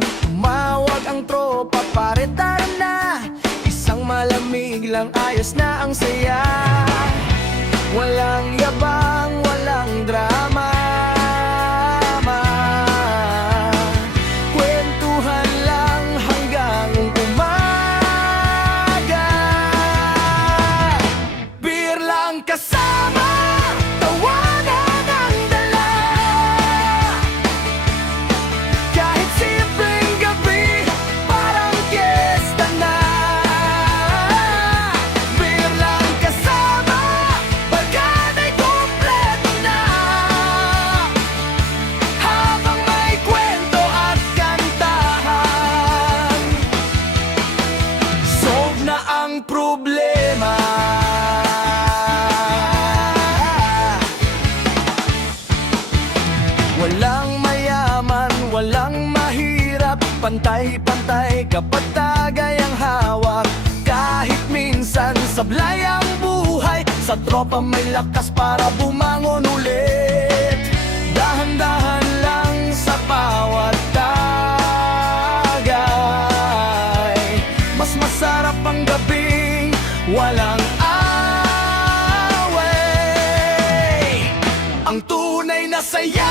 ngayon. Tumawag ang tropa, pare tara na. Isang malamig lang, ayos na ang saya. Walang yabang, walang drama. Kwentuhan lang hanggang umaga. Beer lang kasama, tawanan ang dala. Kahit simpleng gabi, parang fiesta na. Beer lang kasama, barkada'y kumpleto na. Habang may kwento at kantahan, solve na ang problema. Walang mayaman, walang mahirap, pantay-pantay kapag tagay ang hawak. Kahit minsan sablay ang buhay, sa tropa may lakas para bumangon ulit. Dahan-dahan lang sa bawat tagay, mas masarap ang gabing walang away. Ang tunay na saya